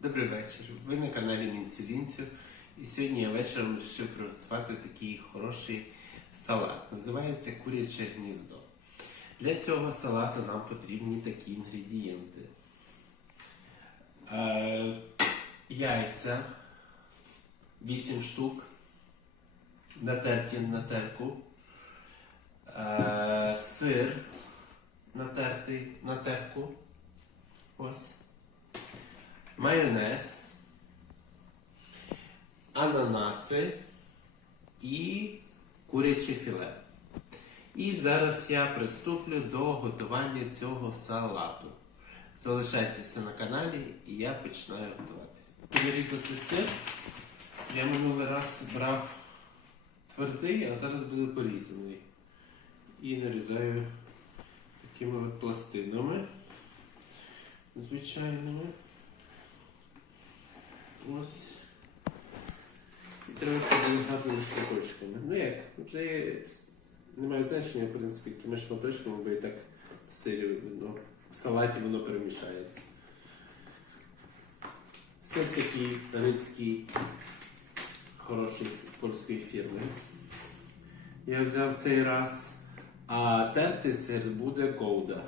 Добрий вечір. Ви на каналі Мінцелінцю. І сьогодні я вечором вирішив приготувати такий хороший салат. Називається куряче гніздо. Для цього салату нам потрібні такі інгредієнти. Е, яйця 8 штук. Натерті на терку. Е, сир натертий на терку. Ось майонез, ананаси і куряче філе. І зараз я приступлю до готування цього салату. Залишайтеся на каналі і я починаю готувати. Нарізати сир. Я минулий раз брав твердий, а зараз буде порізаний. І нарізаю такими пластинами звичайними. Ось. І треба щоб гарними шматочками. Ну як, вже немає значення, в принципі, якими шматочками, бо і так в сирі воно, в салаті воно перемішається. Сир такий рицький, хороший польської фірми. Я взяв цей раз, а тертий сир буде Гоуда.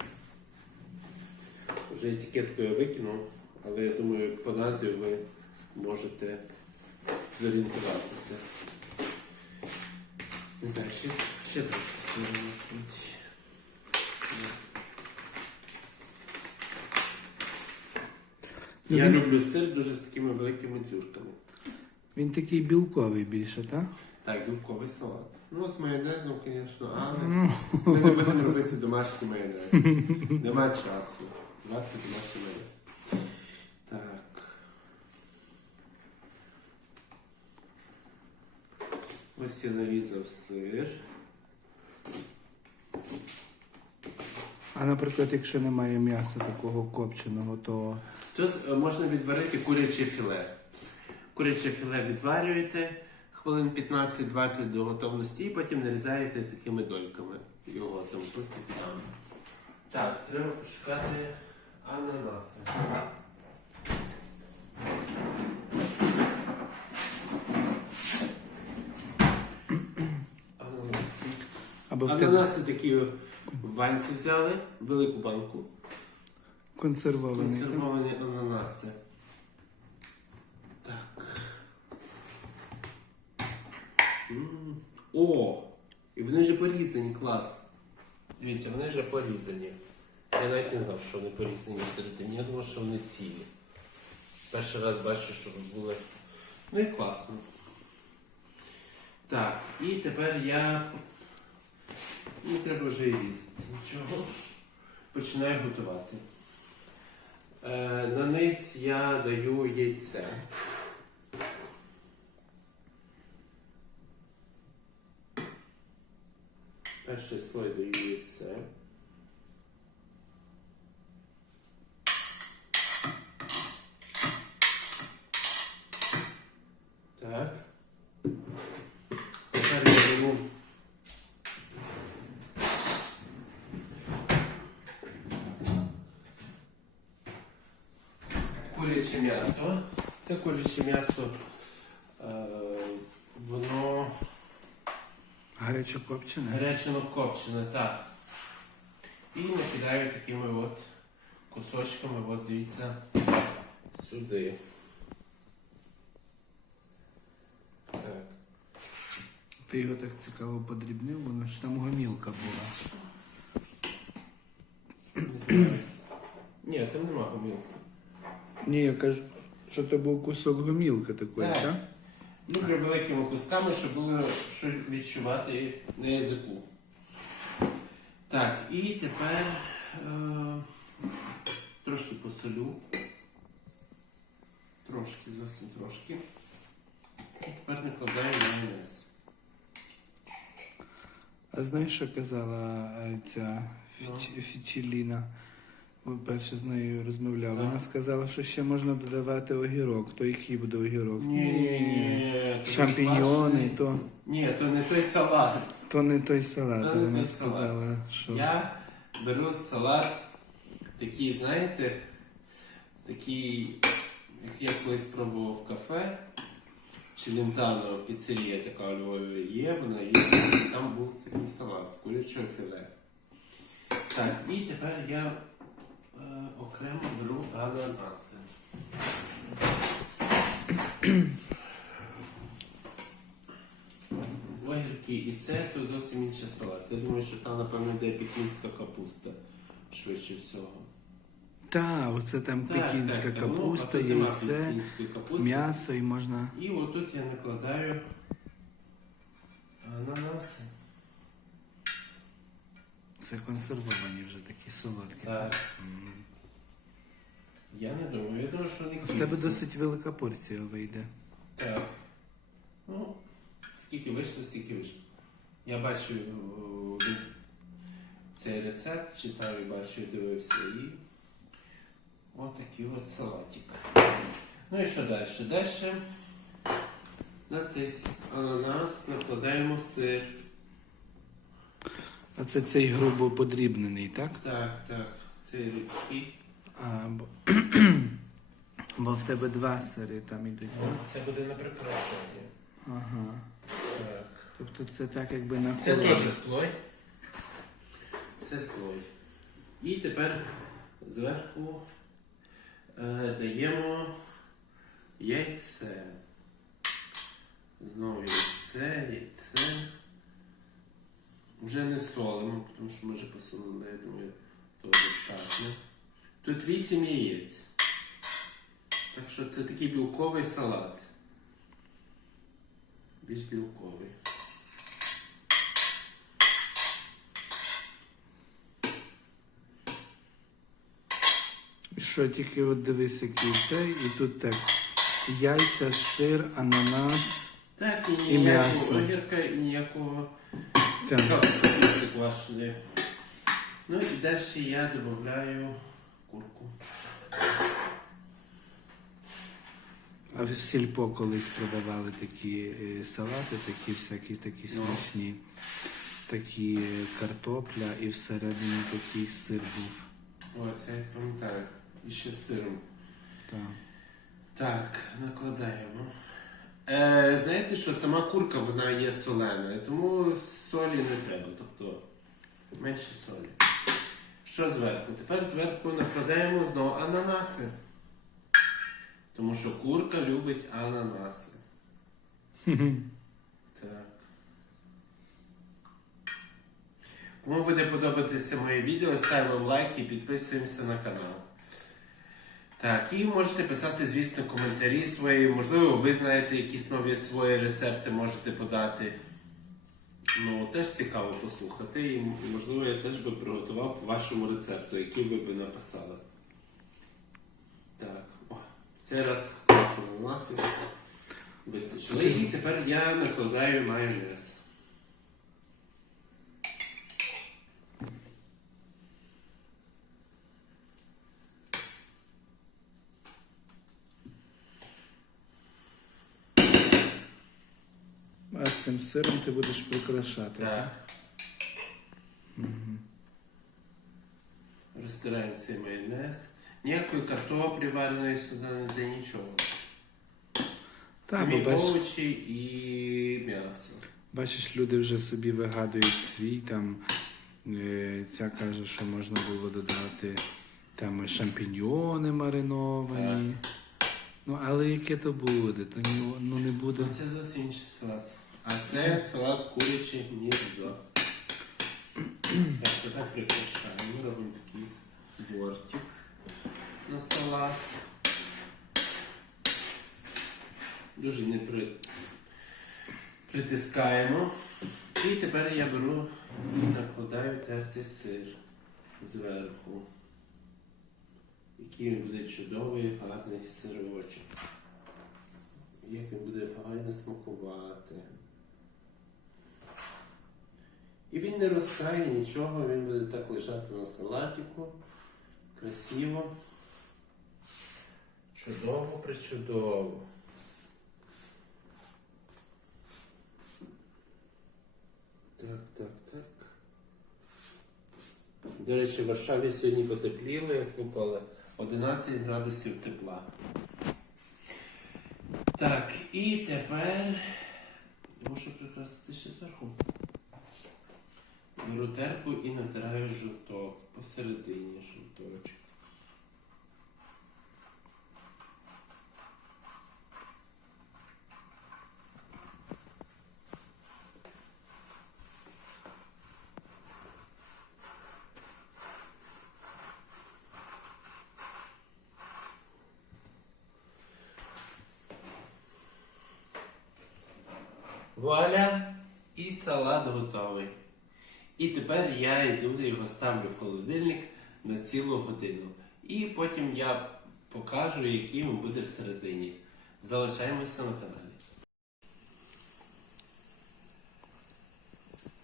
Вже етикетку я викинув, але я думаю, по назві ви можете зорієнтуватися. Не знаю, ще, ще трошки. Я Він- люблю сир дуже з такими великими дзюрками. Він такий білковий більше, так? Так, білковий салат. Ну, з майонезом, звісно, але Ну. ми не будемо робити домашній майонез. Нема часу. Варто домашній майонез. Ось я нарізав сир. А наприклад, якщо немає м'яса такого копченого, то Тут е, можна відварити куряче філе. Куряче філе відварюєте хвилин 15-20 до готовності і потім нарізаєте такими дольками його там пластівцями. Так, треба пошукати. Ананаси. Або в тебе Ананаси такі в банці взяли, велику банку. консервований. Консервовані ананаси. Так. М. О! І вони вже порізані, клас. Дивіться, вони вже порізані. Я навіть не знав, що вони порізані всередині. Я думав, що вони цілі. Перший раз бачу, що були. Ну і класно. Так, і тепер я. Не треба вже і різати. Нічого. Починаю готувати. Е, на низ я даю яйце. Перший слой даю Це куряче м'ясо. Е, воно Гаряче копчене. гарячено копчене, так. І накидаю такими от кусочками, от дивіться, сюди. Так. Ти його так цікаво подрібнив, воно ж там гомілка була. Не знаю. Ні, там нема гомілки. Ні, я кажу, що то був кусок гомілки такої, Так. так? Люблю великими кусками, щоб було що відчувати на язику. Так, і тепер е, трошки посолю. Трошки, зовсім трошки. І тепер накладаю майонез. А знаєш, що казала е, ця Ну. Фіч- Фічеліна? Ми перше з нею розмовляв. Так. Вона сказала, що ще можна додавати огірок. То який буде огірок? Ні, ні, ні. Шампіньйони, то, Ні, то не той салат. то не той салат. То не той сказала, що Я беру салат такий, знаєте, такий, як я колись пробував в кафе. Челентано піцерія така у Львові є, вона є. Там був такий салат з курячого філе. Так, і тепер я окремо беру ананаси. Огірки і це то зовсім інший салат. Я думаю, що там, напевно, йде пекінська капуста, швидше всього. Та, оце там пекінська так, ну, капуста, а яйце, м'ясо і можна. І отут я накладаю ананаси. Це консервовані вже такі солодкі. Так. Я не думаю, я думаю, що не В тебе досить велика порція вийде. Так. Ну, скільки вийшло, стільки вийшло. Я бачу о, цей рецепт, читав і бачу, дивився і отакий от салатик. Ну і що далі? Далі на цей ананас накладаємо сир. А це цей грубо подрібнений, так? Так, так, цей людський. А, бо... бо в тебе два сири там ідуть. так? Це буде на прикрашення. Ага. Так. Тобто це так якби на Це теж слой. Це слой. І тепер зверху е, даємо яйце. Знову яйце, яйце. Вже не солимо, тому що ми вже посолили, я думаю, то достатньо. Тут 8 яєць. Так що це такий білковий салат. Більш білковий. І що тільки от дивись, який цей, і тут так. Яйця, сир, ананас. Так, і І ніякого м'ясо. огірка, і ніякого Так. Ну і далі я додаю курку. А в сільпо колись продавали такі е, салати, такі всякі такі Ну. смачні. Такі е, картопля і всередині такий сир був. О, це я пам'ятаю. І ще з сиром. Так. Так, накладаємо. Е, знаєте що, сама курка вона є солена, тому солі не треба, тобто менше солі. Що зверху? Тепер зверху накладаємо знову ананаси. Тому що курка любить ананаси. Так. Кому буде подобатися моє відео, ставимо лайк і підписуємося на канал. Так, і можете писати, звісно, коментарі свої. Можливо, ви знаєте якісь нові свої рецепти можете подати. Ну, теж цікаво послухати. І можливо, я теж би приготував вашому рецепту, який ви би написали. Так, о, цей раз класно ананасів вистачило. І тепер я накладаю майонез. А цим сиром ти будеш прикрашати. Так. Розтираємо цей майонез. Ніякої картоплі вареної сюди не йде нічого. Самі бо бач- овочі і м'ясо. Бачиш, люди вже собі вигадують свій там. е, Ця каже, що можна було додати там шампіньйони мариновані. Ну, але яке то буде? То ні- ну не буде. Ну, Це зовсім інший салат. А це салат курячий гніздо. Так, то так. Ми робимо такий бортик на салат. Дуже не при... притискаємо. І тепер я беру і накладаю тертий сир зверху. Який буде чудовий, гарний сирочок. Як він буде файно смакувати. І він не розкає нічого, він буде так лежати на салатику. Красиво. Чудово, причудово. Так, так, так. До речі, в Варшаві сьогодні потепліло, як ніколи. 11 градусів тепла. Так, і тепер мушу прикрасити ще зверху. Беру терку і натираю жовток посередині жовточок. Вуаля! І салат готовий. І тепер я йду його ставлю в холодильник на цілу годину. І потім я покажу, який він буде всередині. Залишаємося на каналі.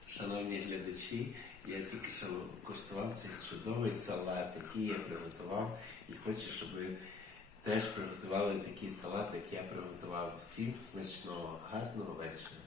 Шановні глядачі, я тільки що куштував цей чудовий салат, який я приготував, і хочу, щоб ви теж приготували такий салат, як я приготував. Всім смачного, гарного вечора.